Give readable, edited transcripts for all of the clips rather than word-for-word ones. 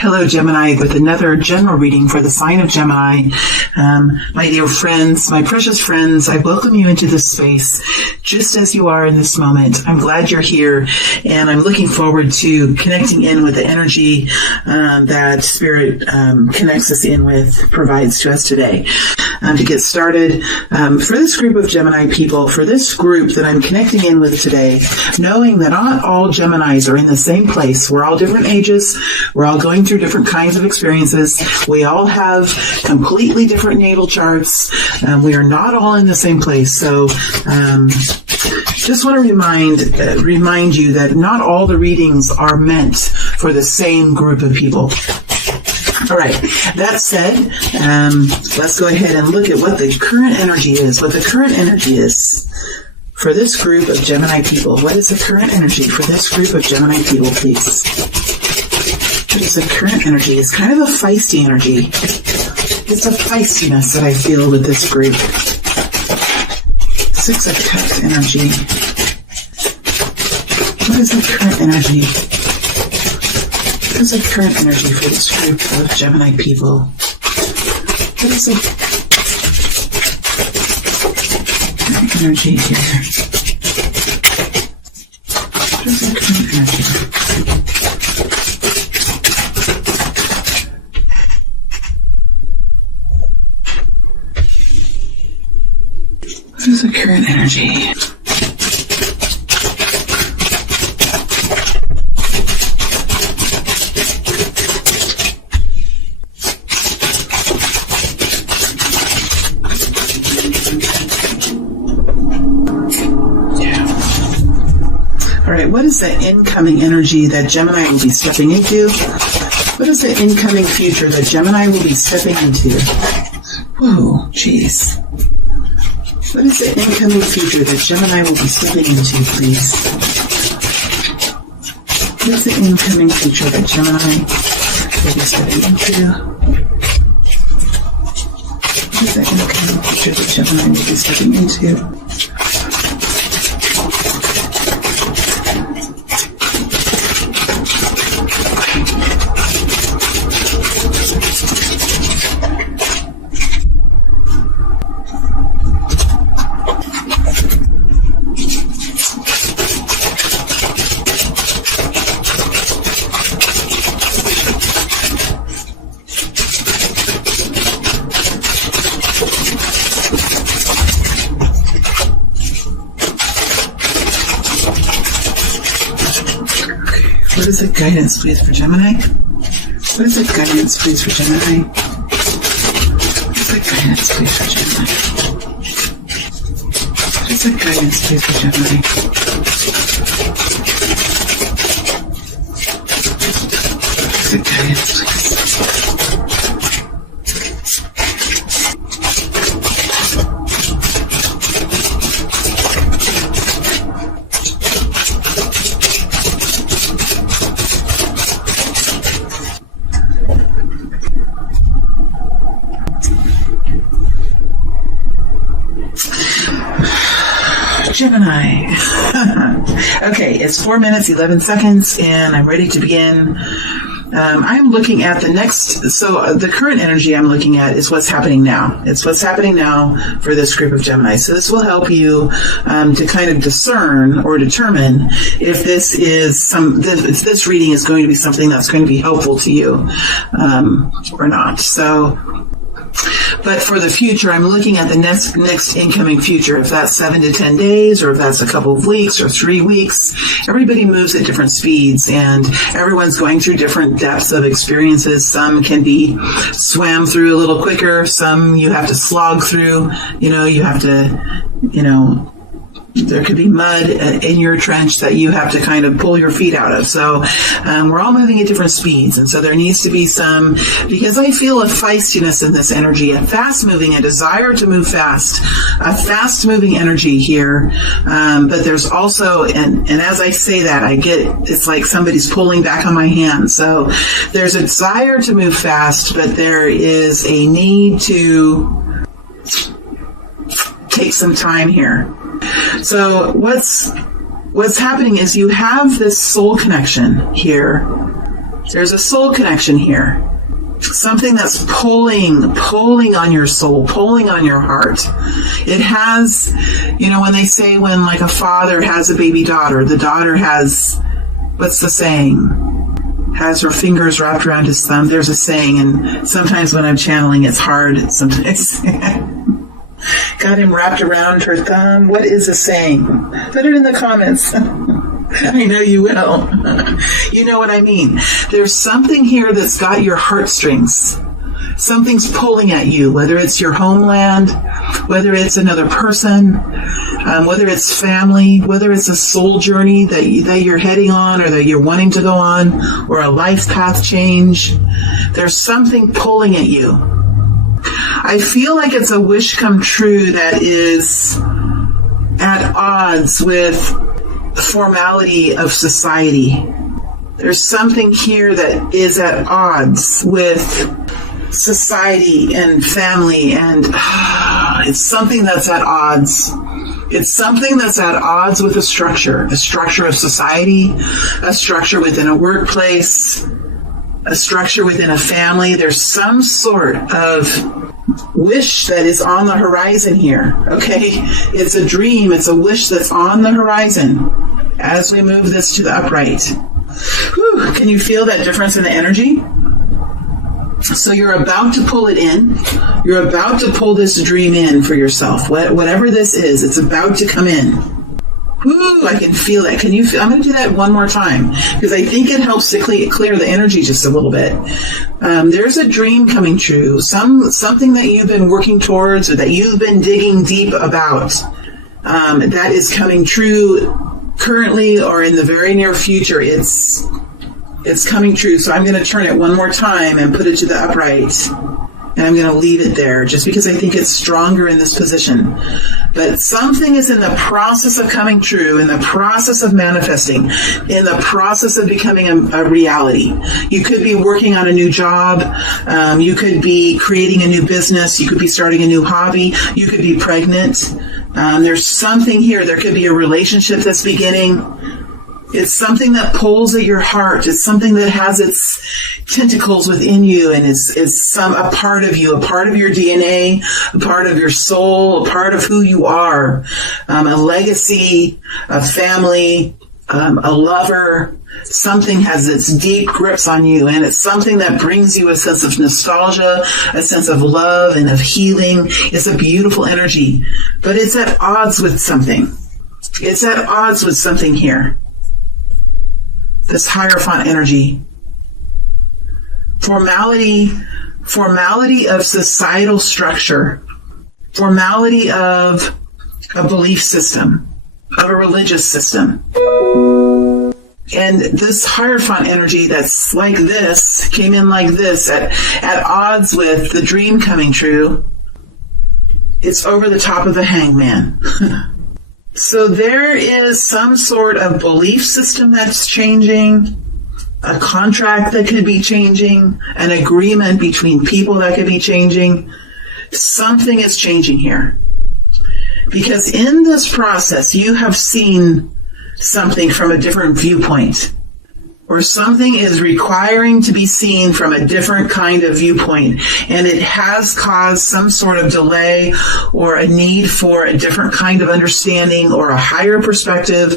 Hello, Gemini, with another general reading for the sign of Gemini. My dear friends, my precious friends, I welcome you into this space just as you are in this moment. I'm glad you're here, and I'm looking forward to connecting in with the energy that Spirit connects us in with, provides to us today. To get started, for this group of Gemini people, for this group that I'm connecting in with today, knowing that not all Geminis are in the same place. We're all different ages. We're all going through different kinds of experiences. We all have completely different natal charts. We are not all in the same place. So just want to remind you that not all the readings are meant for the same group of people. All right, that said, let's go ahead and look at what the current energy is. What the current energy is for this group of Gemini people. What is the current energy for this group of Gemini people, please? What is the current energy? It's kind of a feisty energy. It's a feistiness that I feel with this group. Six of Cups energy. What is the current energy? What is the current energy for this group of Gemini people? What is the current energy here? What is the current energy? What is the current energy? What is the incoming energy that Gemini will be stepping into? What is the incoming future that Gemini will be stepping into? Whoa, jeez. What is the incoming future that Gemini will be stepping into, please? What is the incoming future that Gemini will be stepping into? What is the incoming future that Gemini will be stepping into? What is the guidance, please, for Gemini? What is the guidance, please, for Gemini? What is the guidance, please, for Gemini? What is the guidance, please, for Gemini? What is the guidance, please? Gemini. Okay, it's 4 minutes, 11 seconds, and I'm ready to begin. I'm looking at the next, the current energy I'm looking at is what's happening now. It's what's happening now for this group of Gemini. So this will help you to kind of discern or determine if this reading is going to be something that's going to be helpful to you or not. But for the future, I'm looking at the next incoming future. If that's 7 to 10 days, or if that's a couple of weeks or 3 weeks, everybody moves at different speeds, and everyone's going through different depths of experiences. Some can be swam through a little quicker. Some you have to slog through. You have to, there could be mud in your trench that you have to kind of pull your feet out of. So we're all moving at different speeds. And so there needs to be some, because I feel a feistiness in this energy, a fast-moving, a desire to move fast, a fast-moving energy here. But there's also, and as I say that, it's like somebody's pulling back on my hand. So there's a desire to move fast, but there is a need to take some time here. So what's happening is you have this soul connection here There's a soul connection here. Something that's pulling on your soul, pulling on your heart. It has, when they say when like a father has a baby daughter, the daughter has, what's the saying? Has her fingers wrapped around his thumb. There's a saying, and sometimes when I'm channeling, it's hard. Sometimes got him wrapped around her thumb. What is the saying? Put it in the comments. I know you will. You know what I mean. There's something here that's got your heartstrings. Something's pulling at you, whether it's your homeland, whether it's another person, whether it's family, whether it's a soul journey that you're heading on or that you're wanting to go on, or a life path change. There's something pulling at you. I feel like it's a wish come true that is at odds with the formality of society. There's something here that is at odds with society and family, and it's something that's at odds. It's something that's at odds with a structure of society, a structure within a workplace, a structure within a family. There's some sort of wish that is on the horizon here, okay? It's a dream, it's a wish that's on the horizon as we move this to the upright. Whew, can you feel that difference in the energy? So you're about to pull it in. You're about to pull this dream in for yourself. Whatever this is, it's about to come in. Whoo, I can feel it. Can you feel? I'm going to do that one more time because I think it helps to clear the energy just a little bit. There's a dream coming true, something that you've been working towards or that you've been digging deep about, that is coming true currently or in the very near future. It's coming true. So I'm going to turn it one more time and put it to the upright. And I'm going to leave it there just because I think it's stronger in this position. But something is in the process of coming true, in the process of manifesting, in the process of becoming a reality. You could be working on a new job. You could be creating a new business. You could be starting a new hobby. You could be pregnant. There's something here. There could be a relationship that's beginning. It's something that pulls at your heart. It's something that has its tentacles within you and is a part of you, a part of your DNA, a part of your soul, a part of who you are, a legacy, a family, a lover. Something has its deep grips on you, and it's something that brings you a sense of nostalgia, a sense of love and of healing. It's a beautiful energy, but it's at odds with something. It's at odds with something here. This Hierophant energy. Formality of societal structure. Formality of a belief system, of a religious system. And this Hierophant energy that's like this, came in like this, at odds with the dream coming true. It's over the top of the Hangman. So there is some sort of belief system that's changing, a contract that could be changing, an agreement between people that could be changing. Something is changing here. Because in this process, you have seen something from a different viewpoint, or something is requiring to be seen from a different kind of viewpoint, and it has caused some sort of delay or a need for a different kind of understanding or a higher perspective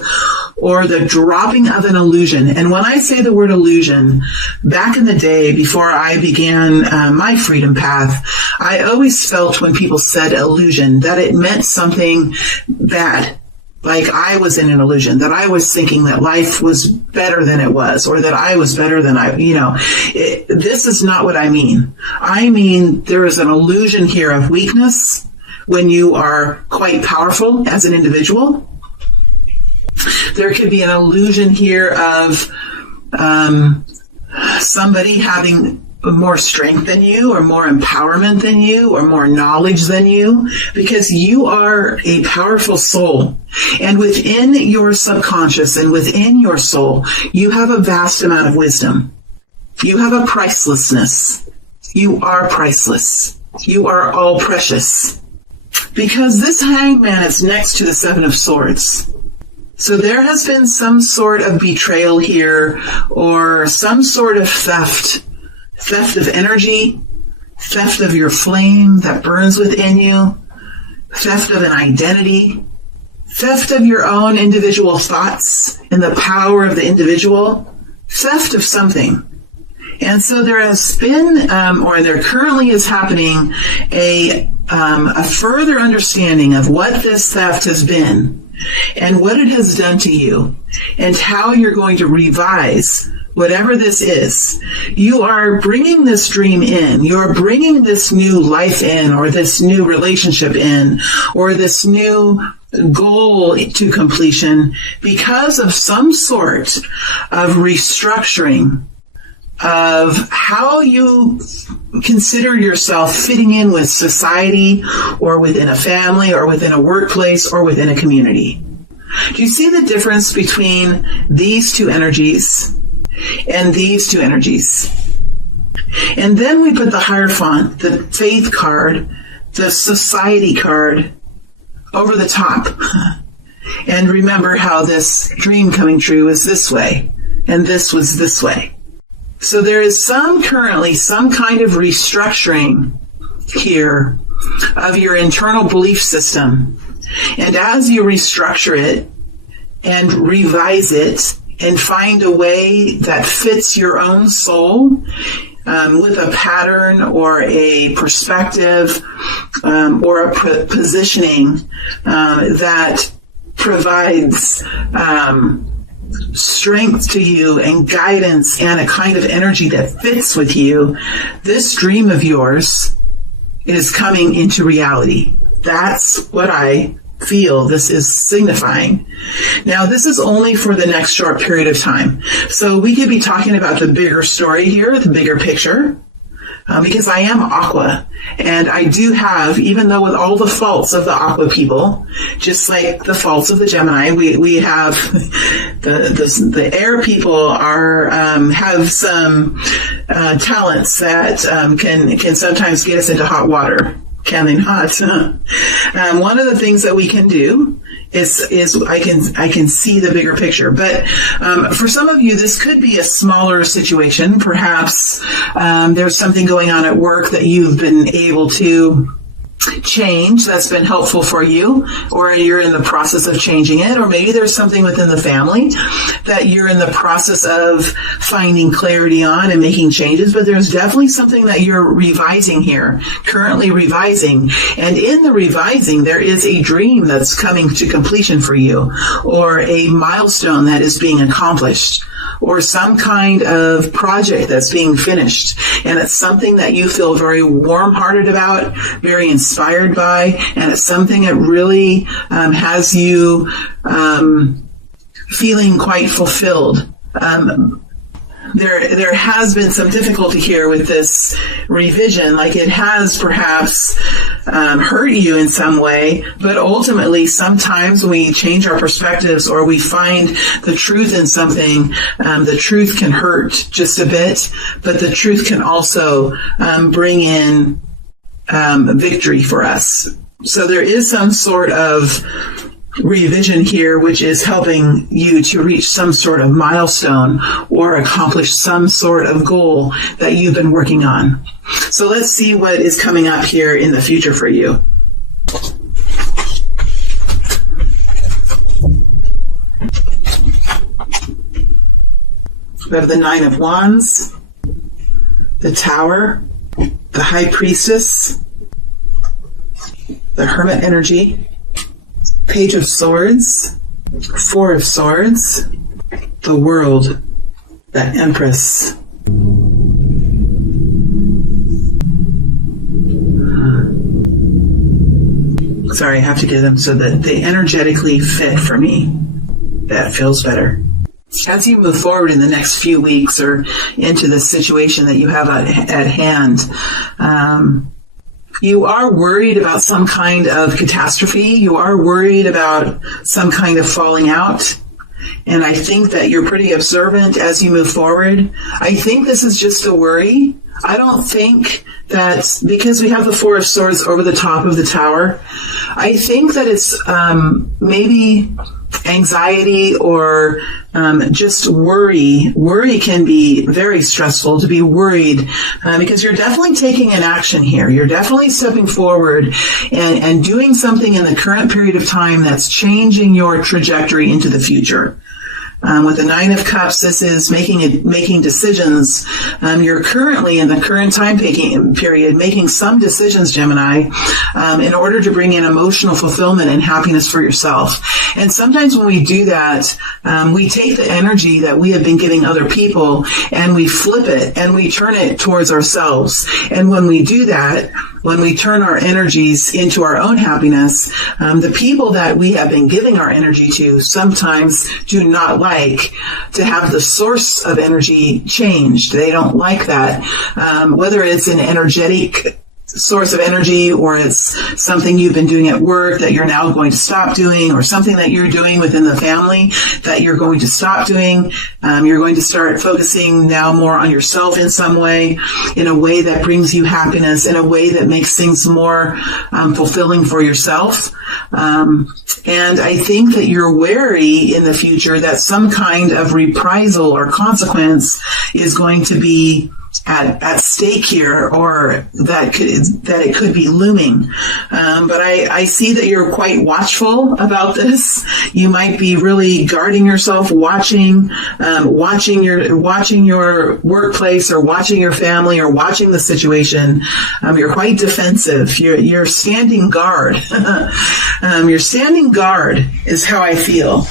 or the dropping of an illusion. And when I say the word illusion, back in the day before I began my freedom path, I always felt when people said illusion that it meant something bad. Like I was in an illusion, that I was thinking that life was better than it was, or that I was better than this is not what I mean. I mean, there is an illusion here of weakness when you are quite powerful as an individual. There could be an illusion here of somebody having more strength than you, or more empowerment than you, or more knowledge than you, because you are a powerful soul. And within your subconscious and within your soul, you have a vast amount of wisdom. You have a pricelessness. You are priceless. You are all precious. Because this Hangman is next to the Seven of Swords. So there has been some sort of betrayal here, or some sort of theft of energy, theft of your flame that burns within you, theft of an identity, theft of your own individual thoughts and the power of the individual, theft of something. And so there has been, or there currently is happening, a further understanding of what this theft has been and what it has done to you and how you're going to revise whatever this is. You are bringing this dream in. You're bringing this new life in, or this new relationship in, or this new goal to completion because of some sort of restructuring of how you consider yourself fitting in with society, or within a family, or within a workplace, or within a community. Do you see the difference between these two energies and these two energies? And then we put the Hierophant, the faith card, the society card over the top. And remember how this dream coming true is this way, and this was this way. So there is currently some kind of restructuring here of your internal belief system. And as you restructure it and revise it and find a way that fits your own soul, with a pattern or a perspective, or a positioning that provides strength to you and guidance and a kind of energy that fits with you, this dream of yours is coming into reality. That's what I feel this is signifying. Now, this is only for the next short period of time. So we could be talking about the bigger story here, the bigger picture, because I am Aqua. And I do have, even though with all the faults of the Aqua people, just like the faults of the Gemini, we have the air people are have some talents that can sometimes get us into hot water. Can they not? One of the things that we can do is I can see the bigger picture. But for some of you, this could be a smaller situation. Perhaps there's something going on at work that you've been able to change that's been helpful for you, or you're in the process of changing it, or maybe there's something within the family that you're in the process of finding clarity on and making changes. But there's definitely something that you're revising here, currently revising, and in the revising there is a dream that's coming to completion for you, or a milestone that is being accomplished, or some kind of project that's being finished. And it's something that you feel very warm-hearted about, very inspired by, and it's something that really has you feeling quite fulfilled. There has been some difficulty here with this revision, like it has perhaps hurt you in some way, but ultimately sometimes we change our perspectives, or we find the truth in something. The truth can hurt just a bit, but the truth can also bring in victory for us. So there is some sort of revision here, which is helping you to reach some sort of milestone or accomplish some sort of goal that you've been working on. So let's see what is coming up here in the future for you. We have the Nine of Wands, the Tower, the High Priestess, the Hermit energy, Page of Swords, Four of Swords, the World, that Empress. Sorry, I have to get them so that they energetically fit for me. That feels better. As you move forward in the next few weeks, or into the situation that you have at hand, you are worried about some kind of catastrophe. You are worried about some kind of falling out. And I think that you're pretty observant as you move forward. I think this is just a worry. I don't think that, because we have the Four of Swords over the top of the Tower, I think that it's maybe anxiety or just worry. Worry can be very stressful, to be worried, because you're definitely taking an action here. You're definitely stepping forward and doing something in the current period of time that's changing your trajectory into the future. With the Nine of Cups, this is making decisions. You're currently in the current time period making some decisions, Gemini, in order to bring in emotional fulfillment and happiness for yourself. And sometimes when we do that, we take the energy that we have been giving other people and we flip it and we turn it towards ourselves. And when we do that, when we turn our energies into our own happiness, the people that we have been giving our energy to sometimes do not like to have the source of energy changed. They don't like that. Whether it's an energetic source of energy or it's something you've been doing at work that you're now going to stop doing, or something that you're doing within the family that you're going to stop doing. You're going to start focusing now more on yourself in some way, in a way that brings you happiness, in a way that makes things more fulfilling for yourself. And I think that you're wary in the future that some kind of reprisal or consequence is going to be at stake here, or that it could be looming. But I see that you're quite watchful about this. You might be really guarding yourself, watching your workplace, or watching your family, or watching the situation. You're quite defensive. You're standing guard. You're standing guard is how I feel.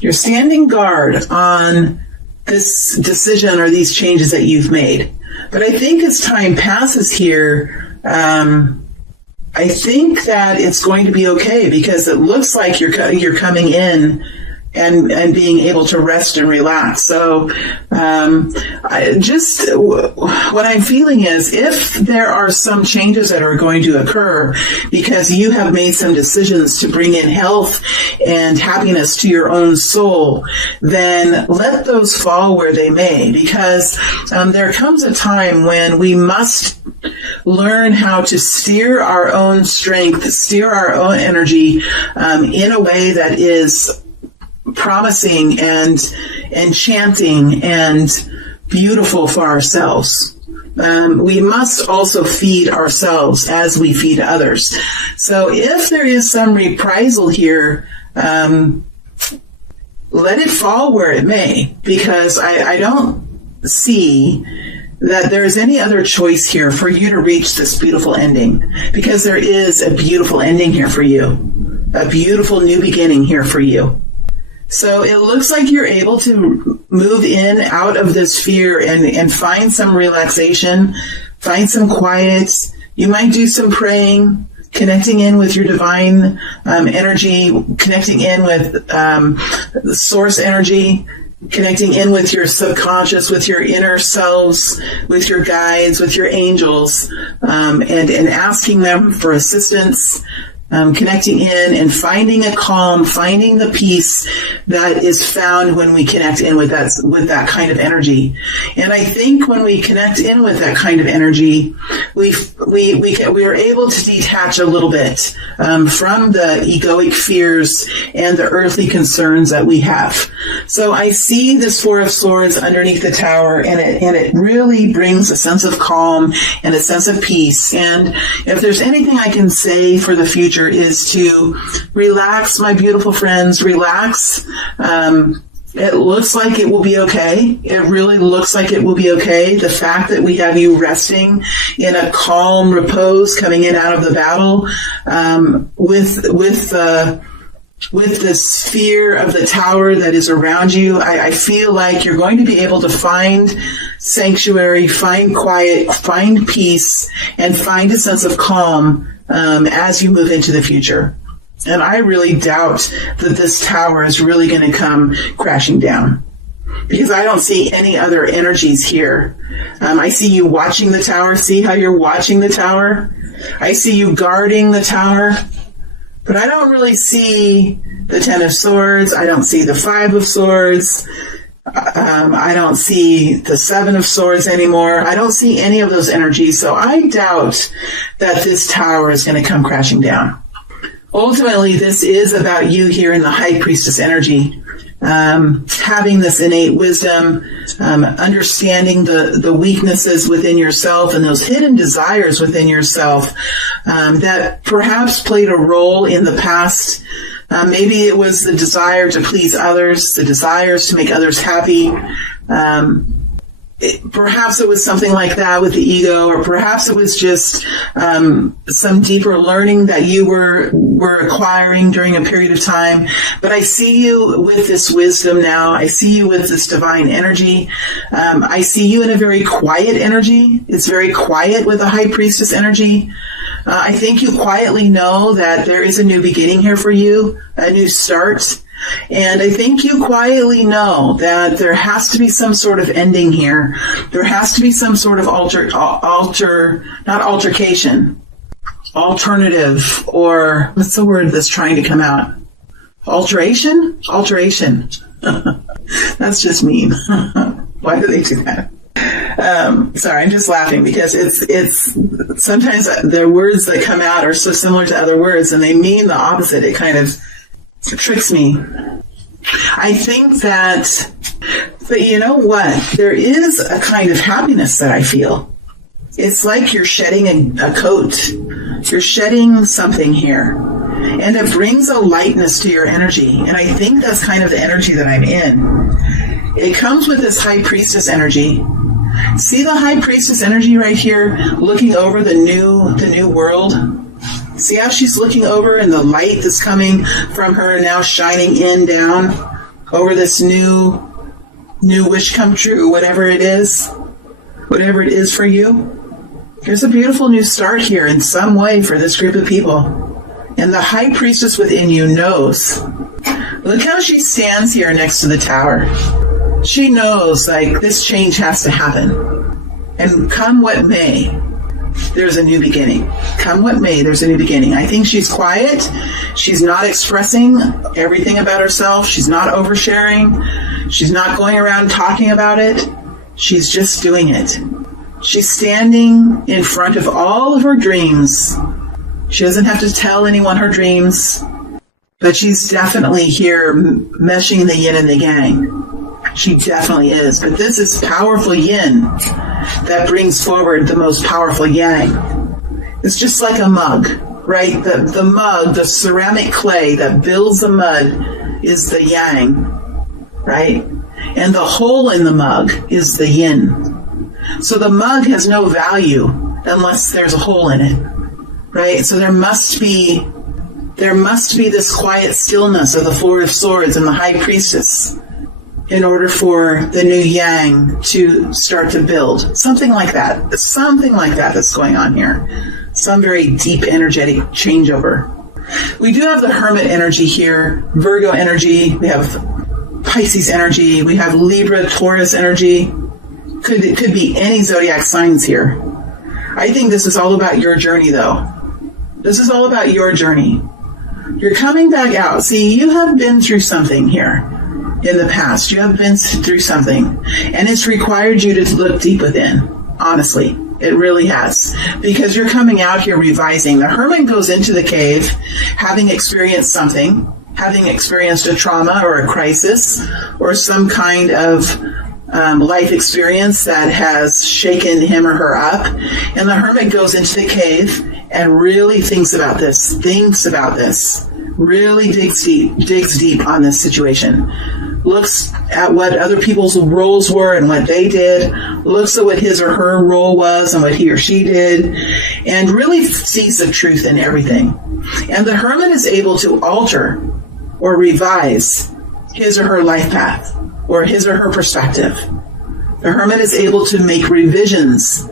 You're standing guard on this decision or these changes that you've made. But I think as time passes here, I think that it's going to be okay, because it looks like you're coming in and being able to rest and relax. So what I'm feeling is, if there are some changes that are going to occur because you have made some decisions to bring in health and happiness to your own soul, then let those fall where they may, because there comes a time when we must learn how to steer our own strength, steer our own energy in a way that is promising and enchanting and beautiful for ourselves. We must also feed ourselves as we feed others. So if there is some reprisal here, let it fall where it may, because I don't see that there is any other choice here for you to reach this beautiful ending, because there is a beautiful ending here for you, a beautiful new beginning here for you. So it looks like you're able to move in out of this fear and find some relaxation, find some quiet. You might do some praying, connecting in with your divine energy, connecting in with source energy, connecting in with your subconscious, with your inner selves, with your guides, with your angels, and asking them for assistance. Connecting in and finding a calm, finding the peace that is found when we connect in with that kind of energy. And I think when we connect in with that kind of energy, we are able to detach a little bit from the egoic fears and the earthly concerns that we have. So I see this Four of Swords underneath the tower, and it really brings a sense of calm and a sense of peace. And if there's anything I can say for the future, is to relax, my beautiful friends, relax. It looks like it will be okay. It really looks like it will be okay. The fact that we have you resting in a calm repose, coming in out of the battle, with the sphere of the tower that is around you, I feel like you're going to be able to find sanctuary, find quiet, find peace, and find a sense of calm as you move into the future. And I really doubt that this tower is really going to come crashing down, because I don't see any other energies here. I see you watching the tower. See how you're watching the tower? I see you guarding the tower. But I don't really see the Ten of Swords. I don't see the Five of Swords. I don't see the Seven of Swords anymore. I don't see any of those energies. So I doubt that this tower is going to come crashing down. Ultimately, this is about you here in the High Priestess energy. Having this innate wisdom, understanding the weaknesses within yourself and those hidden desires within yourself that perhaps played a role in the past. Maybe it was the desire to please others, the desires to make others happy. Perhaps it was something like that with the ego, or perhaps it was just some deeper learning that you were acquiring during a period of time. But I see you with this wisdom now. I see you with this divine energy. I see you in a very quiet energy. It's very quiet with the High Priestess energy. I think you quietly know that there is a new beginning here for you, a new start. And I think you quietly know that there has to be some sort of ending here. There has to be some sort of alternative, or what's the word that's trying to come out? Alteration? Alteration. That's just mean. Why do they do that? Sorry, I'm just laughing because it's sometimes the words that come out are so similar to other words and they mean the opposite. It kind of tricks me. I think that, but you know what? There is a kind of happiness that I feel. It's like you're shedding a coat. You're shedding something here. And it brings a lightness to your energy. And I think that's kind of the energy that I'm in. It comes with this High Priestess energy. See the High Priestess energy right here, looking over the new world? See how she's looking over and the light that's coming from her now shining in down over this new wish come true, whatever it is for you. There's a beautiful new start here in some way for this group of people. And the High Priestess within you knows. Look how she stands here next to the tower. She knows, like, this change has to happen. And come what may, there's a new beginning. Come what may, there's a new beginning. I think she's quiet. She's not expressing everything about herself. She's not oversharing. She's not going around talking about it. She's just doing it. She's standing in front of all of her dreams. She doesn't have to tell anyone her dreams, but she's definitely here meshing the yin and the yang. She definitely is. But this is powerful yin that brings forward the most powerful yang. It's just like a mug, right? The mug, the ceramic clay that builds the mud is the yang, right? And the hole in the mug is the yin. So the mug has no value unless there's a hole in it, right? So there must be this quiet stillness of the Four of Swords and the High Priestess in order for the new yang to start to build. Something like that that's going on here. Some very deep energetic changeover. We do have the Hermit energy here, Virgo energy, we have Pisces energy, we have Libra, Taurus energy. It could be any zodiac signs here. I think this is all about your journey, though. This is all about your journey. You're coming back out. See, you have been through something here in the past. You have been through something. And it's required you to look deep within, honestly. It really has. Because you're coming out here revising. The Hermit goes into the cave having experienced something, having experienced a trauma or a crisis or some kind of life experience that has shaken him or her up. And the Hermit goes into the cave and really thinks about this, really digs deep on this situation. Looks at what other people's roles were and what they did, looks at what his or her role was and what he or she did, and really sees the truth in everything. And the Hermit is able to alter or revise his or her life path or his or her perspective. The Hermit is able to make revisions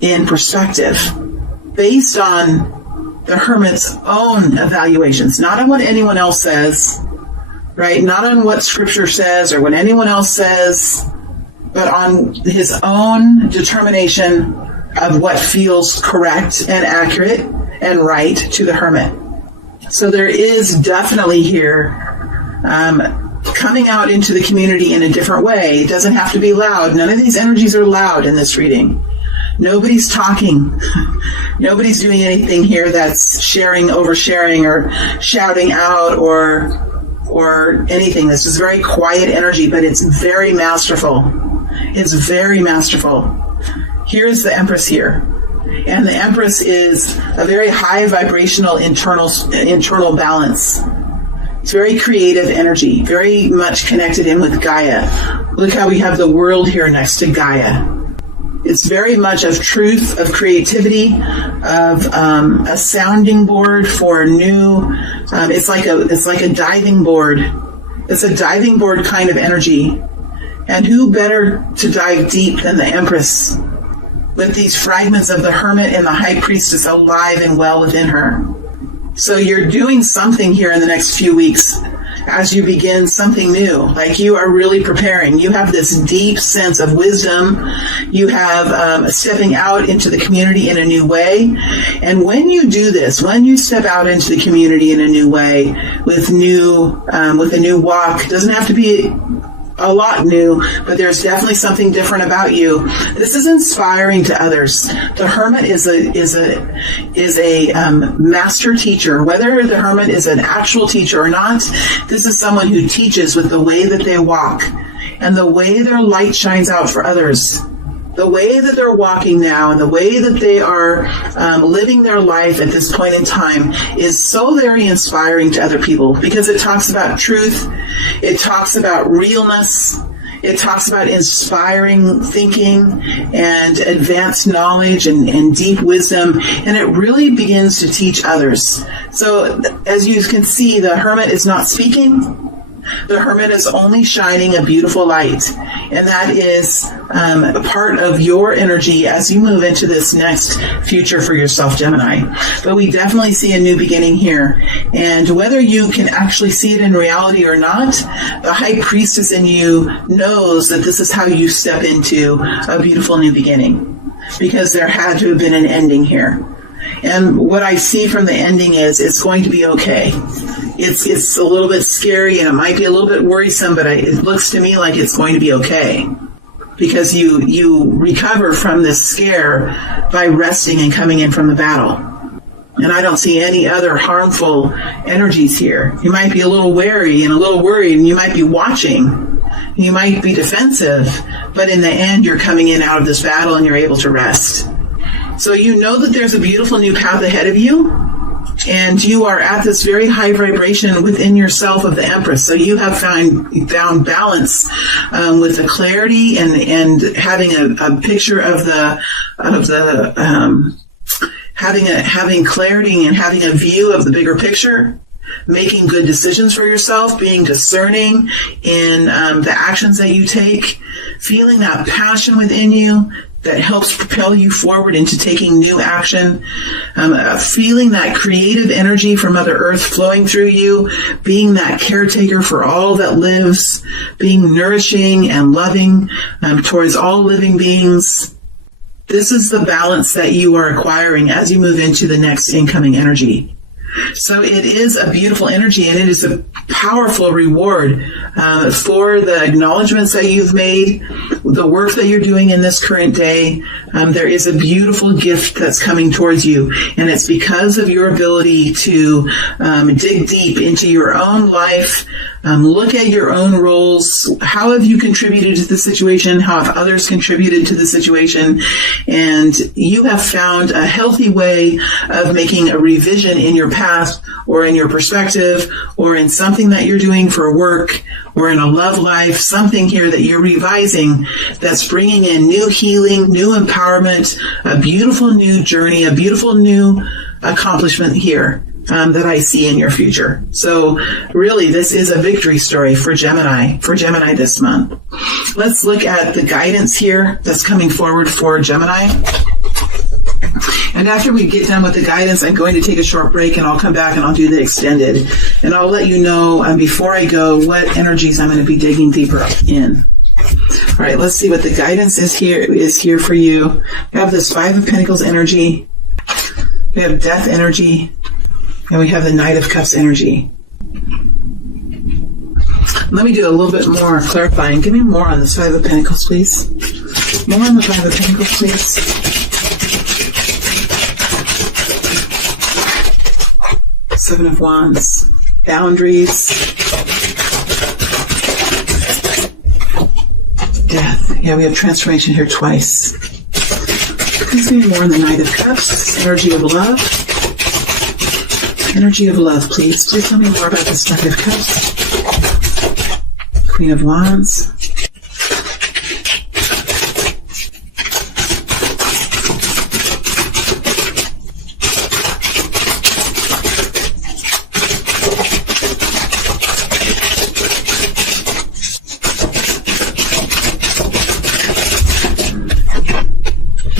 in perspective based on the Hermit's own evaluations, not on what anyone else says, right? Not on what Scripture says or what anyone else says, but on his own determination of what feels correct and accurate and right to the Hermit. So there is definitely here coming out into the community in a different way. It doesn't have to be loud. None of these energies are loud in this reading. Nobody's talking. Nobody's doing anything here that's oversharing, or shouting out, or anything. This is very quiet energy, but it's very masterful. It's very masterful. Here's the Empress here. And the Empress is a very high vibrational internal balance. It's very creative energy, very much connected in with Gaia. Look how we have the world here next to Gaia. It's very much of truth, of creativity, of a sounding board for new. It's like a diving board. It's a diving board kind of energy. And who better to dive deep than the Empress, with these fragments of the Hermit and the High Priestess alive and well within her. So you're doing something here in the next few weeks as you begin something new. Like, you are really preparing. You have this deep sense of wisdom. You have stepping out into the community in a new way. And when you do this, when you step out into the community in a new way with a new walk, it doesn't have to be a lot new, but there's definitely something different about you. This is inspiring to others. The Hermit is a master teacher. Whether the Hermit is an actual teacher or not, this is someone who teaches with the way that they walk and the way their light shines out for others. The way that they're walking now and the way that they are living their life at this point in time is so very inspiring to other people, because it talks about truth, it talks about realness, it talks about inspiring thinking and advanced knowledge and deep wisdom, and it really begins to teach others. So as you can see, the Hermit is not speaking. The Hermit is only shining a beautiful light, and that is a part of your energy as you move into this next future for yourself, Gemini. But we definitely see a new beginning here, and whether you can actually see it in reality or not, the High Priestess in you knows that this is how you step into a beautiful new beginning, because there had to have been an ending here. And what I see from the ending is it's going to be okay. It's a little bit scary and it might be a little bit worrisome, but it looks to me like it's going to be okay, because you recover from this scare by resting and coming in from the battle. And I don't see any other harmful energies here. You might be a little wary and a little worried, and you might be watching. You might be defensive, but in the end, you're coming in out of this battle and you're able to rest. So you know that there's a beautiful new path ahead of you, and you are at this very high vibration within yourself of the Empress. So you have found balance with the clarity and having a picture of having clarity and having a view of the bigger picture, making good decisions for yourself, being discerning in the actions that you take, feeling that passion within you that helps propel you forward into taking new action, feeling that creative energy from Mother Earth flowing through you, being that caretaker for all that lives, being nourishing and loving towards all living beings. This is the balance that you are acquiring as you move into the next incoming energy. So it is a beautiful energy, and it is a powerful reward for the acknowledgments that you've made, the work that you're doing in this current day. There is a beautiful gift that's coming towards you, and it's because of your ability to dig deep into your own life, look at your own roles. How have you contributed to the situation? How have others contributed to the situation? And you have found a healthy way of making a revision in your past, or in your perspective, or in something that you're doing for work, or in a love life, something here that you're revising that's bringing in new healing, new empowerment, a beautiful new journey, a beautiful new accomplishment here that I see in your future. So really, this is a victory story for Gemini this month. Let's look at the guidance here that's coming forward for Gemini. And after we get done with the guidance, I'm going to take a short break, and I'll come back and I'll do the extended. And I'll let you know before I go what energies I'm going to be digging deeper in. All right, let's see what the guidance is here for you. We have this Five of Pentacles energy. We have Death energy. And we have the Knight of Cups energy. Let me do a little bit more clarifying. Give me more on this Five of Pentacles, please. More on the Five of Pentacles, please. Seven of Wands. Boundaries. Death. Yeah, we have transformation here twice. Please be more in the Knight of Cups. Energy of love. Energy of love, please. Please tell me more about this Knight of Cups. Queen of Wands.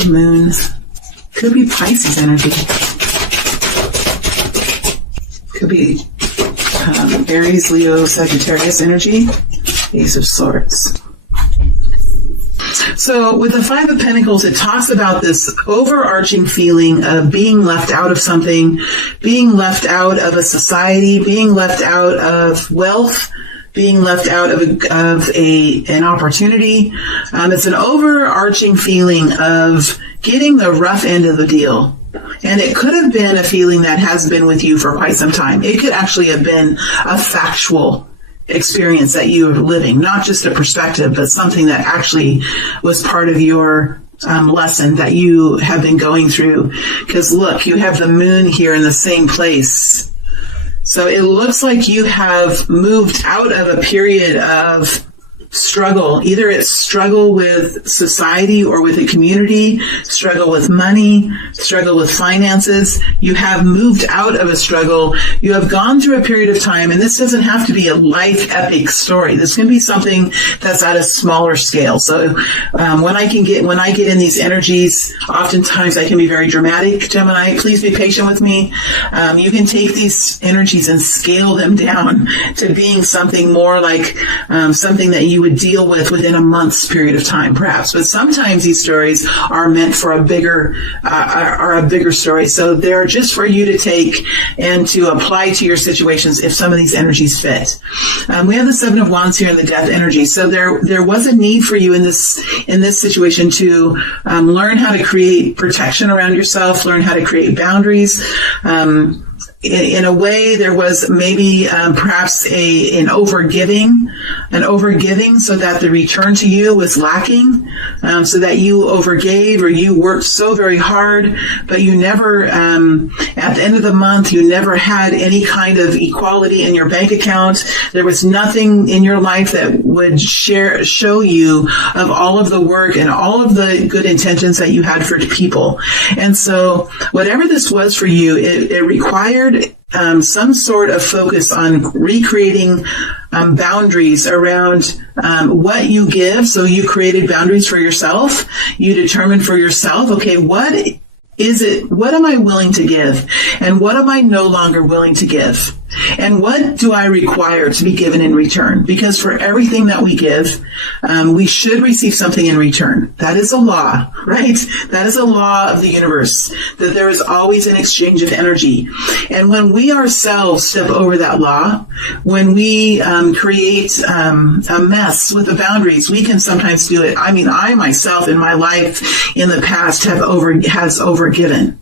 Moon. Could be Pisces energy. Could be Aries, Leo, Sagittarius energy. Ace of Swords. So with the Five of Pentacles, it talks about this overarching feeling of being left out of something, being left out of a society, being left out of wealth, being left out of an opportunity. It's an overarching feeling of getting the rough end of the deal. And it could have been a feeling that has been with you for quite some time. It could actually have been a factual experience that you are living, not just a perspective, but something that actually was part of your lesson that you have been going through. Because look, you have the moon here in the same place. So it looks like you have moved out of a period of struggle. Either it's struggle with society or with a community, struggle with money, struggle with finances. You have moved out of a struggle. You have gone through a period of time, and this doesn't have to be a life epic story. This can be something that's at a smaller scale. So when I get in these energies, oftentimes I can be very dramatic, Gemini. Please be patient with me. You can take these energies and scale them down to being something more like something that you would deal with within a month's period of time, perhaps. But sometimes these stories are meant for a bigger story. So they're just for you to take and to apply to your situations if some of these energies fit. We have the Seven of Wands here in the Death energy. So there was a need for you in this situation to learn how to create protection around yourself, learn how to create boundaries. In a way, there was maybe perhaps an overgiving so that the return to you was lacking, so that you overgave or you worked so very hard, but you never, at the end of the month, you never had any kind of equality in your bank account. There was nothing in your life that would show you of all of the work and all of the good intentions that you had for people. And so whatever this was for you, it required some sort of focus on recreating boundaries around what you give. So you created boundaries for yourself. You determined for yourself, okay, what am I willing to give? And what am I no longer willing to give? And what do I require to be given in return? Because for everything that we give, we should receive something in return. That is a law, right? That is a law of the universe, that there is always an exchange of energy. And when we ourselves step over that law, when we create a mess with the boundaries, we can sometimes do it. I mean, I myself in my life in the past has overgiven.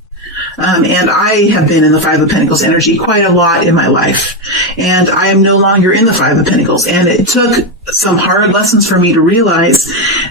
And I have been in the Five of Pentacles energy quite a lot in my life. And I am no longer in the Five of Pentacles. And it took some hard lessons for me to realize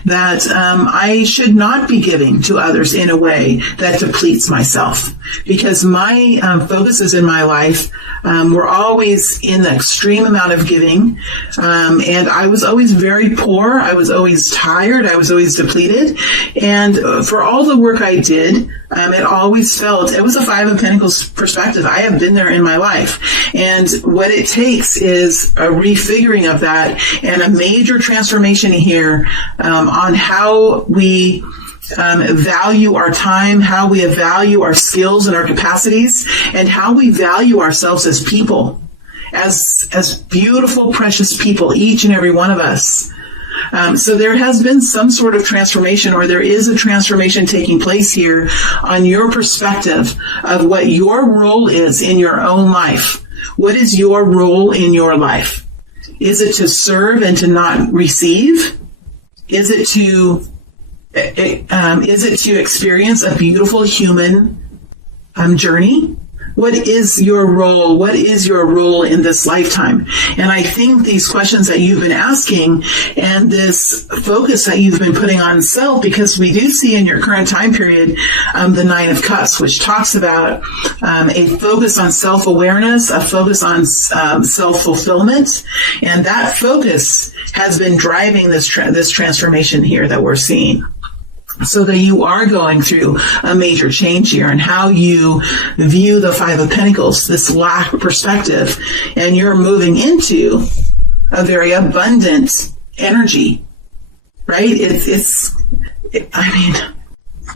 that I should not be giving to others in a way that depletes myself. Because my focuses in my life were always in the extreme amount of giving. And I was always very poor. I was always tired. I was always depleted. And for all the work I did, it always felt, it was a Five of Pentacles perspective. I have been there in my life. And what it takes is a refiguring of that and a major transformation here on how we value our time, how we value our skills and our capacities, and how we value ourselves as people, as beautiful, precious people, each and every one of us. So there has been some sort of transformation, or there is a transformation taking place here on your perspective of what your role is in your own life. What is your role in your life? Is it to serve and to not receive? Is it to experience a beautiful human journey? What is your role? What is your role in this lifetime? And I think these questions that you've been asking and this focus that you've been putting on self, because we do see in your current time period the Nine of Cups, which talks about a focus on self-awareness, a focus on self-fulfillment, and that focus has been driving this transformation here that we're seeing. So that you are going through a major change here in how you view the Five of Pentacles, this lack of perspective, and you're moving into a very abundant energy, right?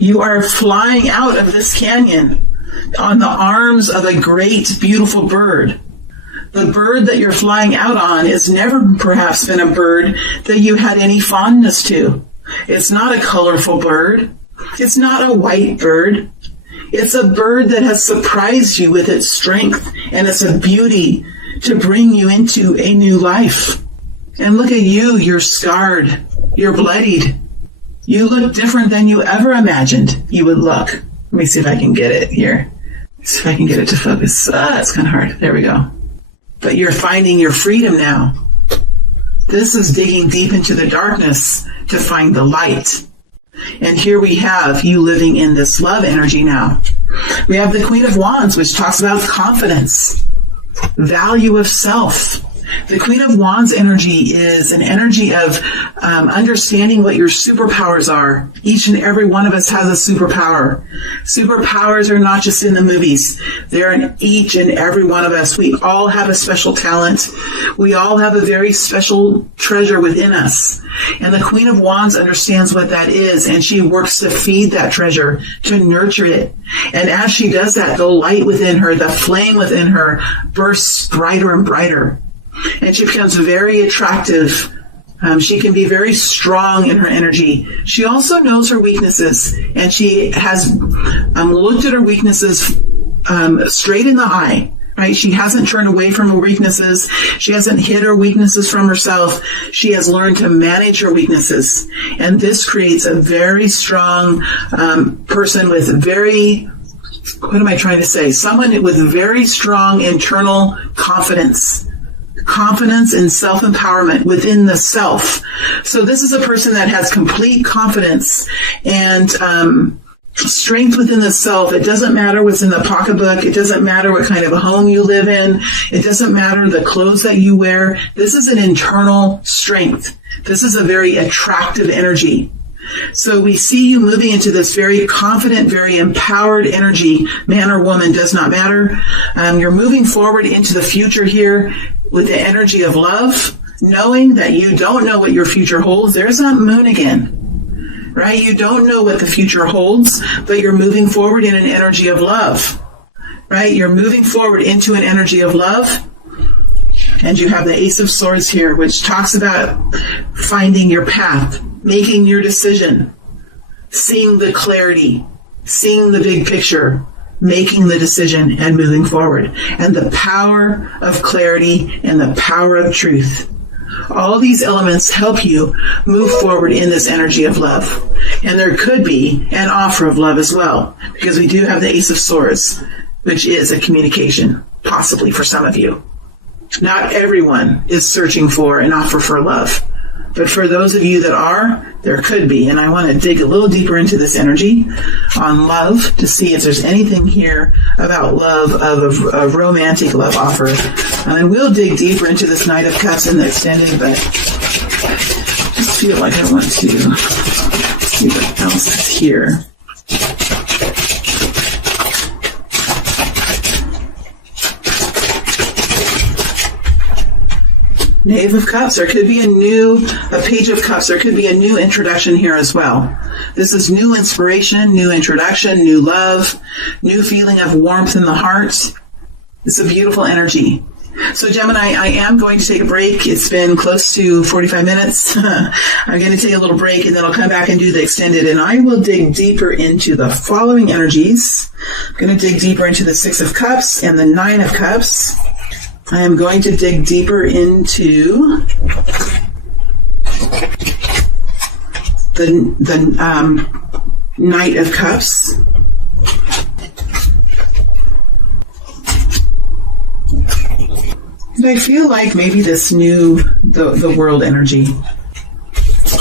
You are flying out of this canyon on the arms of a great, beautiful bird. The bird that you're flying out on has never perhaps been a bird that you had any fondness to. It's not a colorful bird. It's not a white bird. It's a bird that has surprised you with its strength and its beauty to bring you into a new life. And look at you. You're scarred. You're bloodied. You look different than you ever imagined you would look. Let me see if I can get it here. See if I can get it to focus. It's kind of hard. There we go. But you're finding your freedom now. This is digging deep into the darkness to find the light. And here we have you living in this love energy now. We have the Queen of Wands, which talks about confidence, value of self. The Queen of Wands energy is an energy of understanding what your superpowers are. Each and every one of us has a superpower. Superpowers are not just in the movies. They're in each and every one of us. We all have a special talent. We all have a very special treasure within us. And the Queen of Wands understands what that is, and she works to feed that treasure, to nurture it. And as she does that, the light within her, the flame within her bursts brighter and brighter. And she becomes very attractive. She can be very strong in her energy. She also knows her weaknesses, and she has looked at her weaknesses straight in the eye. Right? She hasn't turned away from her weaknesses. She hasn't hid her weaknesses from herself. She has learned to manage her weaknesses. And this creates a very strong person with someone with very strong internal confidence. Confidence and self-empowerment within the self. So this is a person that has complete confidence and strength within the self. It doesn't matter what's in the pocketbook. It doesn't matter what kind of a home you live in. It doesn't matter the clothes that you wear. This is an internal strength. This is a very attractive energy. So we see you moving into this very confident, very empowered energy. Man or woman does not matter. You're moving forward into the future here with the energy of love, knowing that you don't know what your future holds. There's that moon again, right? You don't know what the future holds, but you're moving forward in an energy of love, right? You're moving forward into an energy of love. And you have the Ace of Swords here, which talks about finding your path, making your decision, seeing the clarity, seeing the big picture, making the decision and moving forward. And the power of clarity and the power of truth. All these elements help you move forward in this energy of love. And there could be an offer of love as well, because we do have the Ace of Swords, which is a communication, possibly for some of you. Not everyone is searching for an offer for love. But for those of you that are, there could be. And I want to dig a little deeper into this energy on love to see if there's anything here about love, of a romantic love offer. And then we'll dig deeper into this Knight of Cups in the extended, but I just feel like I want to see what else is here. Knave of Cups, there could be a Page of Cups, there could be a new introduction here as well. This is new inspiration, new introduction, new love, new feeling of warmth in the heart. It's a beautiful energy. So Gemini, I am going to take a break. It's been close to 45 minutes. I'm going to take a little break and then I'll come back and do the extended, and I will dig deeper into the following energies. I'm going to dig deeper into the Six of Cups and the Nine of Cups. I am going to dig deeper into the Knight of Cups. And I feel like maybe this new, the world energy.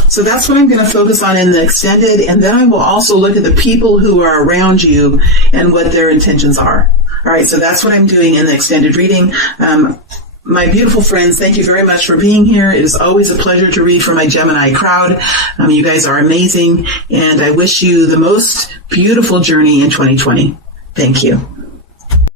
So that's what I'm going to focus on in the extended, and then I will also look at the people who are around you and what their intentions are. All right, so that's what I'm doing in the extended reading. My beautiful friends, thank you very much for being here. It is always a pleasure to read for my Gemini crowd. You guys are amazing, and I wish you the most beautiful journey in 2020. Thank you.